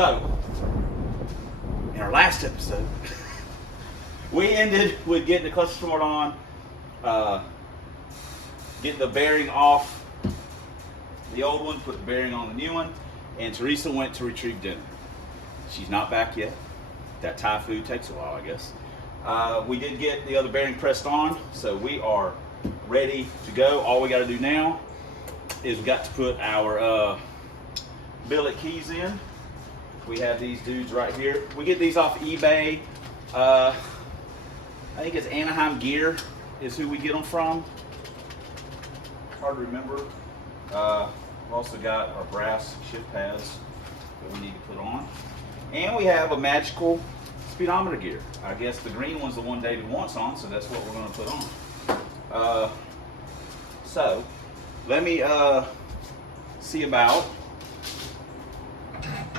So, in our last episode, we ended with getting the clutch sword on, getting the bearing off the old one, put the bearing on the new one, and Teresa went to retrieve dinner. She's not back yet. That Thai food takes a while, I guess. We did get the other bearing pressed on, so we are ready to go. All we got to do now is we got to put our billet keys in. We have these dudes right here. We get these off eBay. I think it's Anaheim Gear is who we get them from. Hard to remember. We've also got our brass shift pads that we need to put on. And we have a magical speedometer gear. I guess the green one's the one David wants on, so that's what we're going to put on. So, let me see about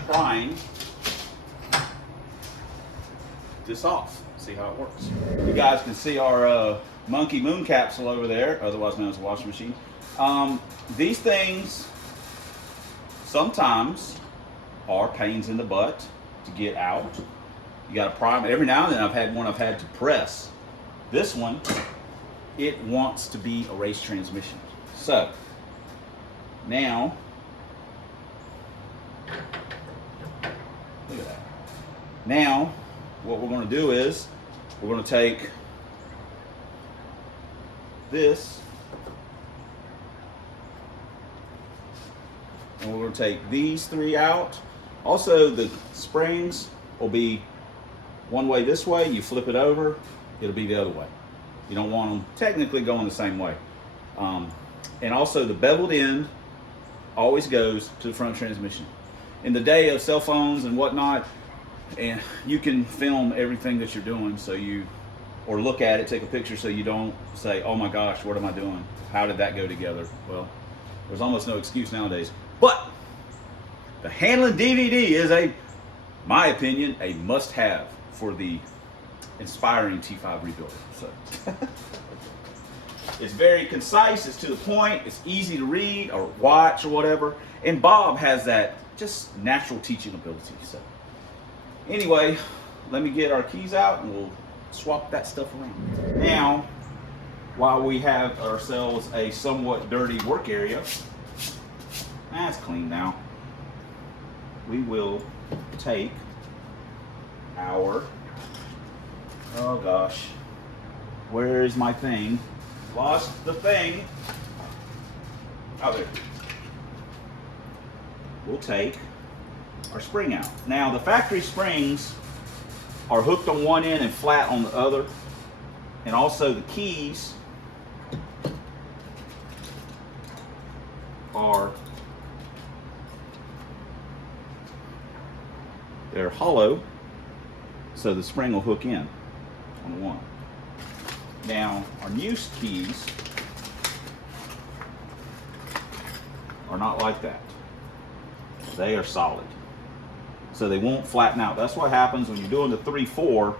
prying this off. See how it works. You guys can see our monkey moon capsule over there, otherwise known as a washing machine. These things sometimes are pains in the butt to get out. You got to prime it. Every now and then I've had one I've had to press. This one, it wants to be a race transmission. So now, look at that. Now, what we're going to do is we're going to take this and we're going to take these three out. Also, the springs will be one way this way. You flip it over, it'll be the other way. You don't want them technically going the same way. And also, the beveled end always goes to the front transmission. In the day of cell phones and whatnot, and you can film everything that you're doing, so you, or look at it, take a picture, so you don't say, "Oh my gosh, what am I doing? How did that go together?" Well, there's almost no excuse nowadays. But the Handling DVD is my opinion, a must-have for the inspiring T5 rebuilder. So it's very concise, it's to the point, it's easy to read or watch or whatever. And Bob has that just natural teaching ability. So anyway, let me get our keys out and we'll swap that stuff around. Now, while we have ourselves a somewhat dirty work area, that's clean now, we will take our, oh gosh, where is my thing? Lost the thing. Oh, there. We'll take our spring out. Now, the factory springs are hooked on one end and flat on the other. And also the keys are, they're hollow, so the spring will hook in on the one. Now, our new keys are not like that. They are solid, so they won't flatten out. That's what happens when you're doing the 3/4.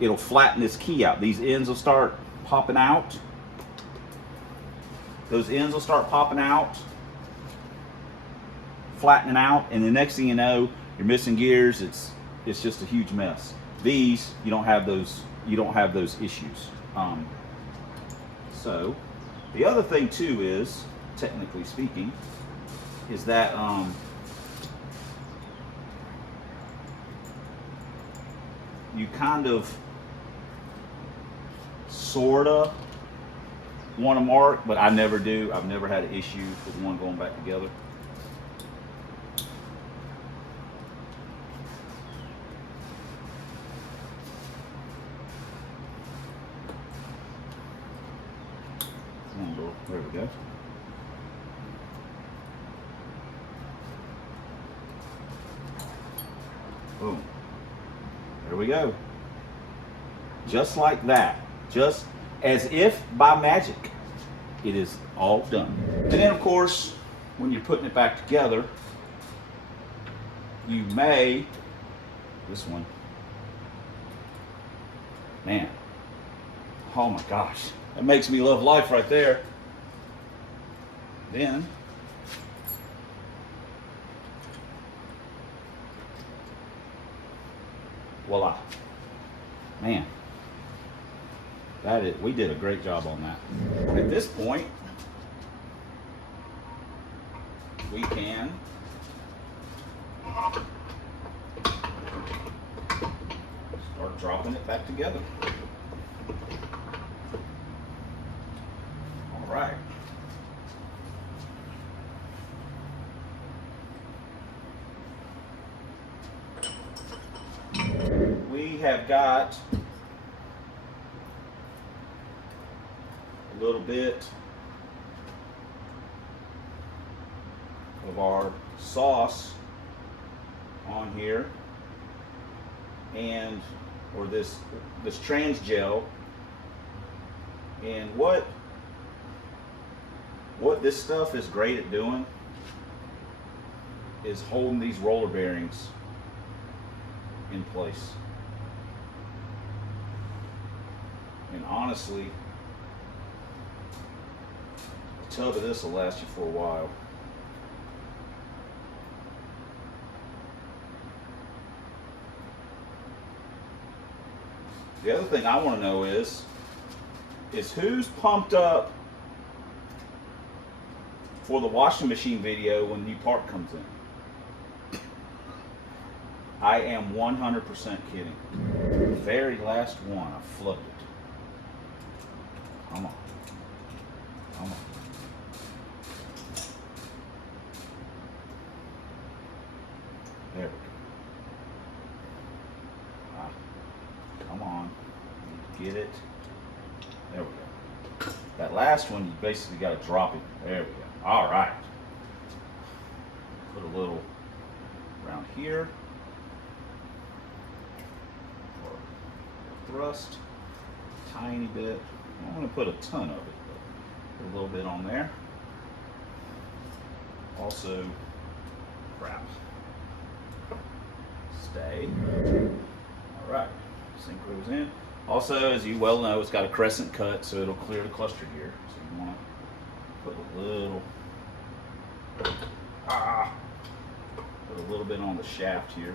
It'll flatten this key out. These ends will start popping out. Those ends will start popping out, flattening out, and the next thing you know, you're missing gears. It's just a huge mess. These, you don't have those issues. So the other thing too is, technically speaking, is that you kind of sorta want to mark, but I never do. I've never had an issue with one going back together. There we go. Boom. There we go. Just like that. Just as if by magic. It is all done. And then, of course, when you're putting it back together, you may, this one, man, oh my gosh, that makes me love life right there. Then voila. Man, we did a great job on that. At this point, we can start dropping it back together. All right. We have got a little bit of our sauce on here, and or this trans gel, and what this stuff is great at doing is holding these roller bearings in place. And honestly, a tub of this will last you for a while. The other thing I want to know is who's pumped up for the washing machine video when the new part comes in? I am 100% kidding. The very last one, I flubbed it. Come on. Come on. There we go. Come on. Get it. There we go. That last one, you basically got to drop it. There we go. All right. Put a little around here. Thrust. Tiny bit. I don't want to put a ton of it, but put a little bit on there. Also, crap. Stay. All right. Sink goes in. Also, as you well know, it's got a crescent cut, so it'll clear the cluster here. So you want to put a little bit on the shaft here.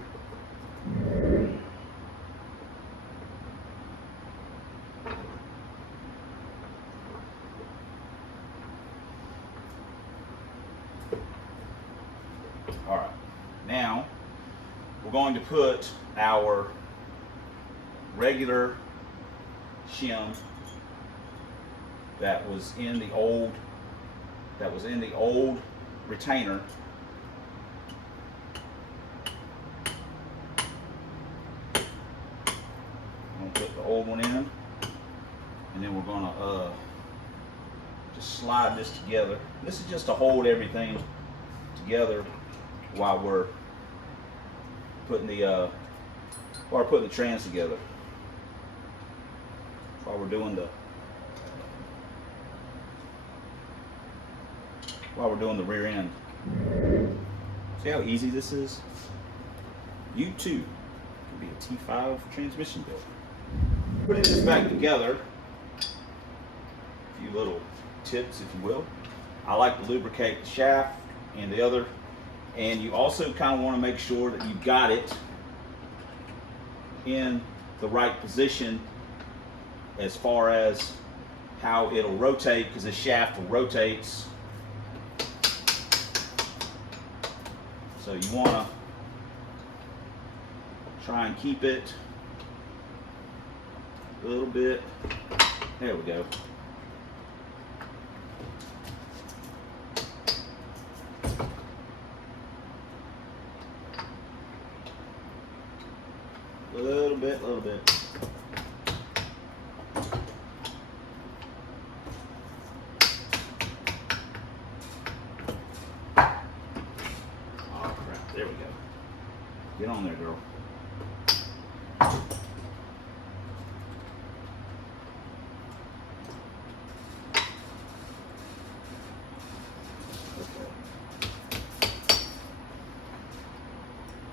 All right. Now we're going to put our regular shim that was in the old retainer. I'm going to put the old one in, and then we're going to just slide this together. This is just to hold everything together while we're putting the trans together. While we're doing the rear end. See how easy this is? You too can be a T5 transmission builder. Putting this back together, a few little tips, if you will. I like to lubricate the shaft and the other, and you also kind of want to make sure that you've got it in the right position as far as how it'll rotate, because the shaft rotates. So you want to try and keep it a little bit. There we go. Little bit. There we go. Get on there, girl. Okay.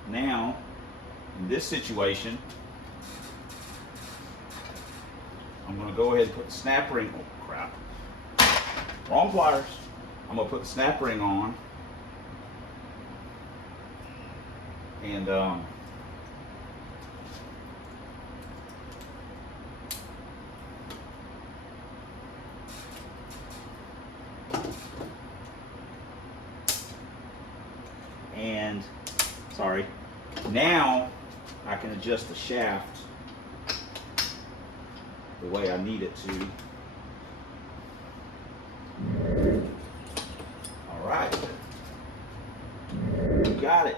Now, in this situation, I'm going to go ahead and put the snap ring. Oh, crap. Wrong pliers. I'm going to put the snap ring on. And Sorry. Now I can adjust the shaft the way I need it to. All right. You got it.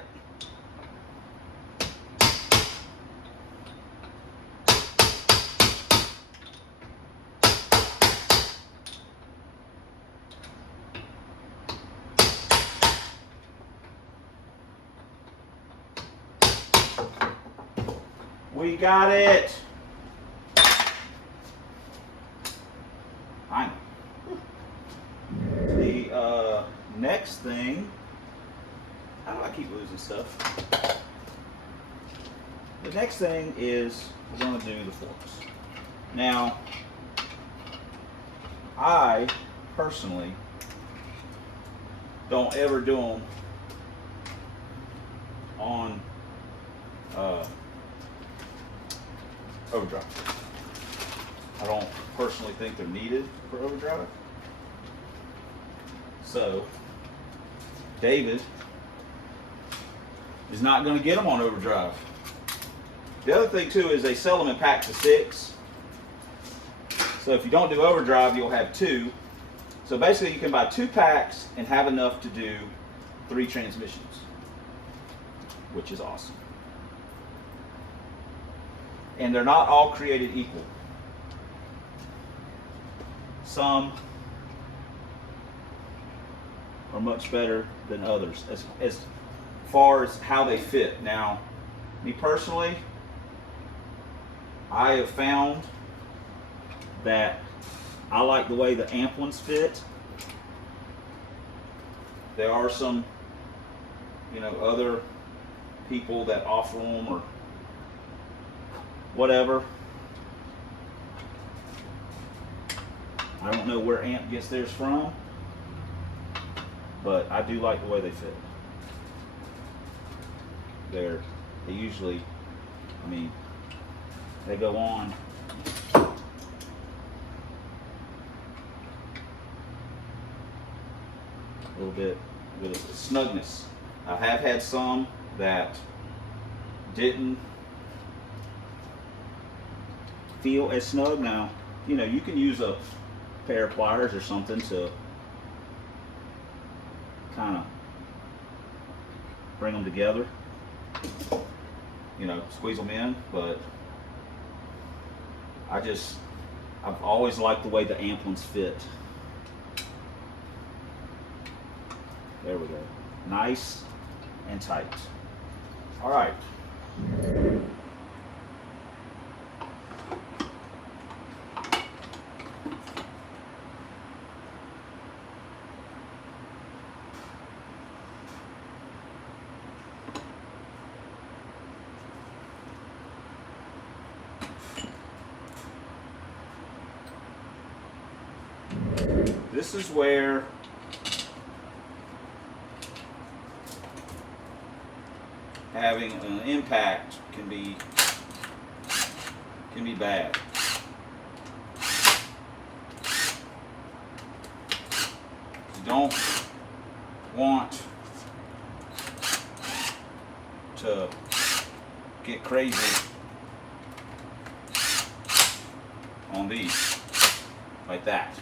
We got it. Fine. The next thing, how do I keep losing stuff? The next thing is we're going to do the forks. Now, I personally don't ever do them on overdrive. I don't personally think they're needed for overdrive. So, David is not going to get them on overdrive. The other thing too is they sell them in packs of 6. So if you don't do overdrive, you'll have 2. So basically you can buy 2 packs and have enough to do 3 transmissions, which is awesome. And they're not all created equal. Some are much better than others as far as how they fit. Now, me personally, I have found that I like the way the amp ones fit. There are some, other people that offer them or whatever. I don't know where amp gets theirs from, but I do like the way they fit. They usually, they go on a little bit with snugness. I have had some that didn't feel as snug. Now, you can use a pair of pliers or something to kind of bring them together, squeeze them in, but I've always liked the way the amp ones fit. There we go. Nice and tight. All right. This is where having an impact can be bad. You don't want to get crazy on these like that.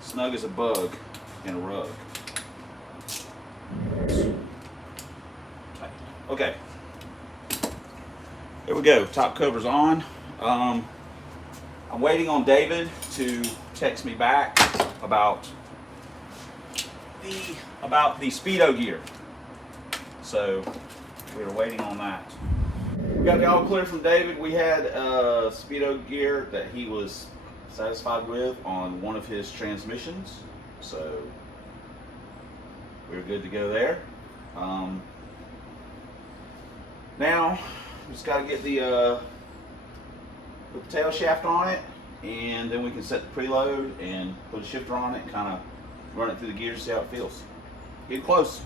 Snug as a bug in a rug. Okay, here we go. Top cover's on. I'm waiting on David to text me back about the Speedo gear. So we're waiting on that. We got the all clear from David. We had Speedo gear that he was satisfied with on one of his transmissions, so we're good to go there. Now just got to get the put the tail shaft on it, and then we can set the preload and put a shifter on it and kind of run it through the gears to see how it feels. Get close.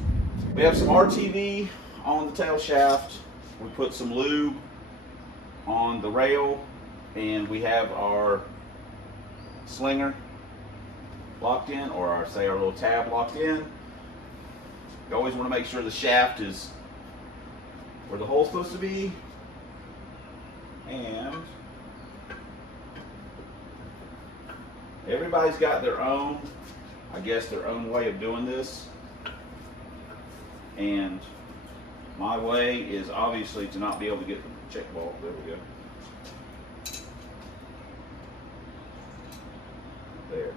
We have some RTV on the tail shaft. We put some lube on the rail, and we have our slinger locked in, or our little tab locked in. You always want to make sure the shaft is where the hole's supposed to be. And everybody's got their own, I guess, their own way of doing this. And my way is obviously to not be able to get the check ball. There we go. There.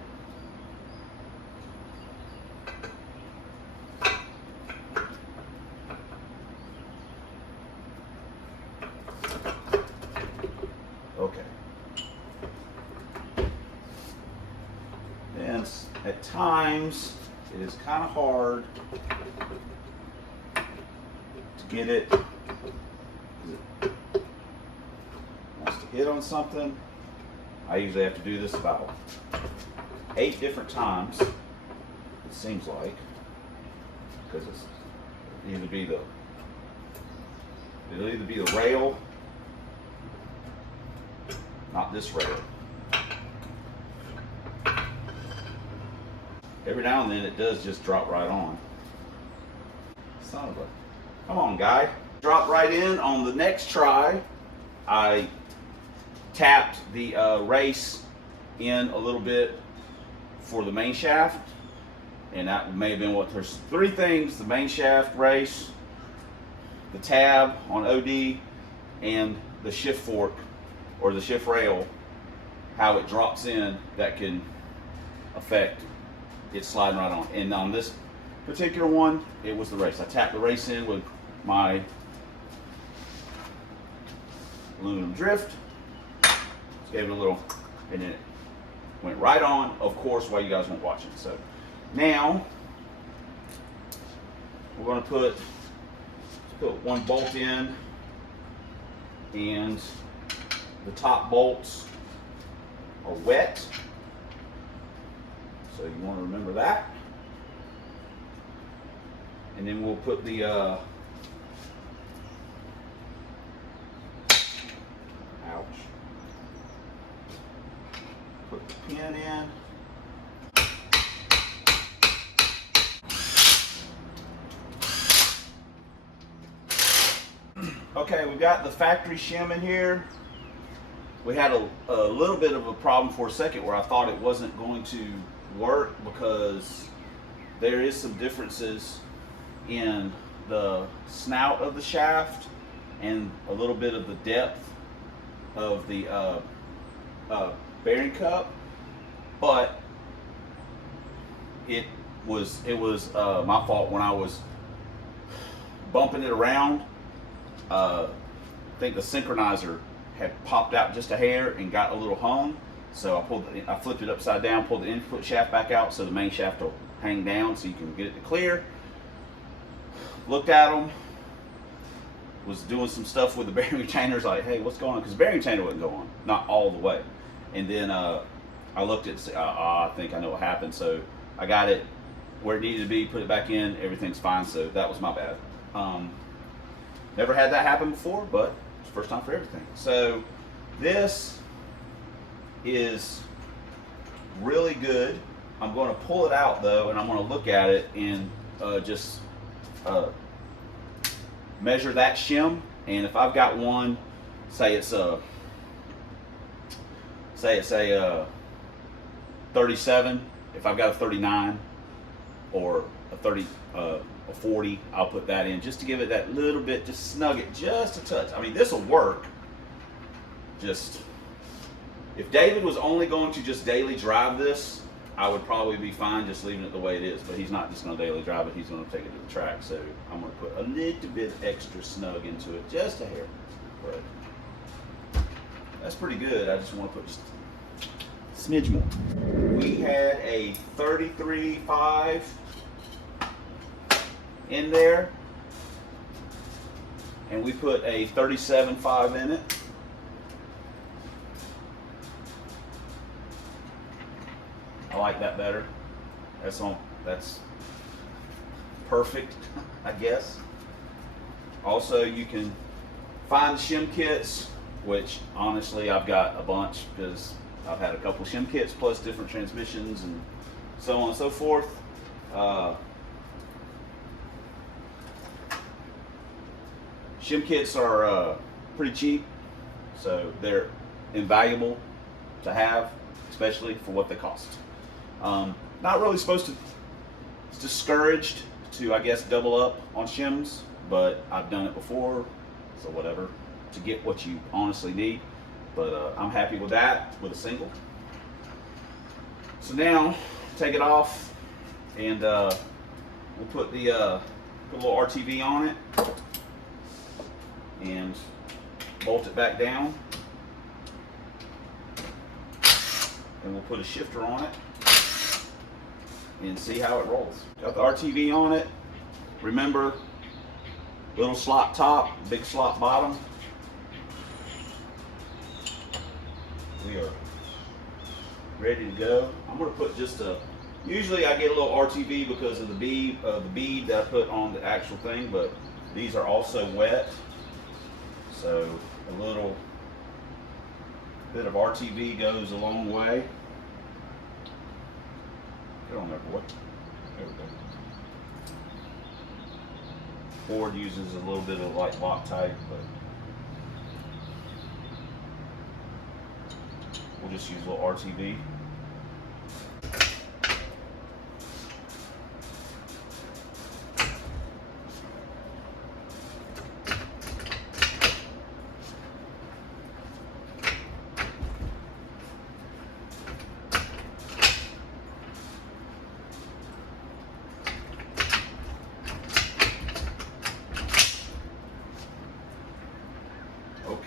Okay. And at times it is kind of hard to get it. Wants to hit on something. I usually have to do this about 8 different times, it seems like, because it'll either be the rail, not this rail. Every now and then it does just drop right on. Son of a, come on guy. Drop right in. On the next try, I tapped the race in a little bit for the main shaft, and that may have been what, there's 3 things: the main shaft race, the tab on OD, and the shift fork or the shift rail, how it drops in, that can affect it sliding right on. And on this particular one, it was the race. I tapped the race in with my aluminum drift, just gave it a little, and then it went right on, of course, while you guys weren't watching. So now we're going to put 1 bolt in, and the top bolts are wet, so you want to remember that. And then we'll put the ouch, put the pin in. Okay, we've got the factory shim in here. We had a little bit of a problem for a second where I thought it wasn't going to work, because there is some differences in the snout of the shaft and a little bit of the depth of the bearing cup, but it was my fault when I was bumping it around. I think the synchronizer had popped out just a hair and got a little hung, so I flipped it upside down, pulled the input shaft back out so the main shaft will hang down so you can get it to clear. Looked at them, was doing some stuff with the bearing retainers, like, hey, what's going on? Because the bearing retainer wouldn't go on, not all the way. And then I looked at, I think I know what happened. So I got it where it needed to be, put it back in, everything's fine. So that was my bad. Never had that happen before, but it's the first time for everything. So this is really good. I'm going to pull it out though, and I'm going to look at it and just measure that shim. And if I've got one, say it's a 37, if I've got a 39 or a 30, a 40, I'll put that in just to give it that little bit, just snug it just a touch. I mean, this will work. Just, if David was only going to just daily drive this, I would probably be fine just leaving it the way it is, but he's not just going to daily drive it, he's going to take it to the track. So I'm going to put a little bit extra snug into it, just a hair. But that's pretty good. I just want to put just a smidge more. We had a 33.5 in there, and we put a 37.5 in it. I like that better. That's perfect, I guess. Also, you can find the shim kits, which honestly I've got a bunch because I've had a couple of shim kits plus different transmissions and so on and so forth. Shim kits are pretty cheap, so they're invaluable to have, especially for what they cost. Not really supposed to, it's discouraged to, I guess, double up on shims, but I've done it before, so whatever, to get what you honestly need. But I'm happy with that, with a single. So now, take it off, and we'll put the put a little RTV on it, and bolt it back down, and we'll put a shifter on it, and see how it rolls. Got the RTV on it. Remember, little slot top, big slot bottom. We are ready to go. I'm going to put just a, usually I get a little RTV because of the bead that I put on the actual thing, but these are also wet, so a little bit of RTV goes a long way. Get on there, boy. There we go. Ford uses a little bit of like Loctite, but we'll just use a little RTV.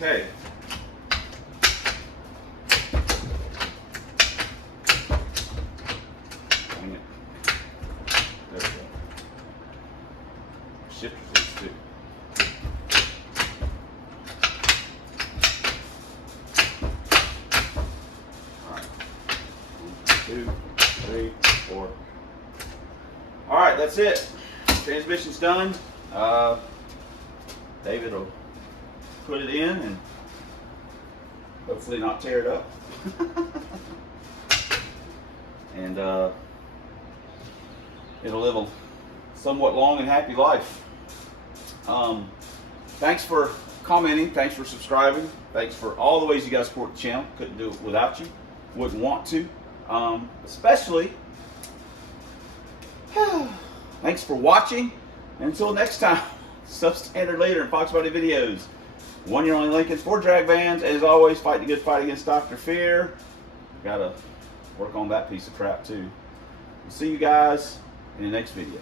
Okay. Dang it. There we go. Shifter's loose too. Alright. 1, 2, 3, 4. Alright, that's it. Transmission's done. David will put it in and hopefully not tear it up. And it'll live a somewhat long and happy life. Thanks for commenting, thanks for subscribing, thanks for all the ways you guys support the channel. Couldn't do it without you, wouldn't want to. Especially thanks for watching, and until next time, substandard leader in Fox Body videos. One year only Lincolns for drag vans, and as always, fight the good fight against Dr. Fear. Gotta work on that piece of crap too. We'll see you guys in the next video.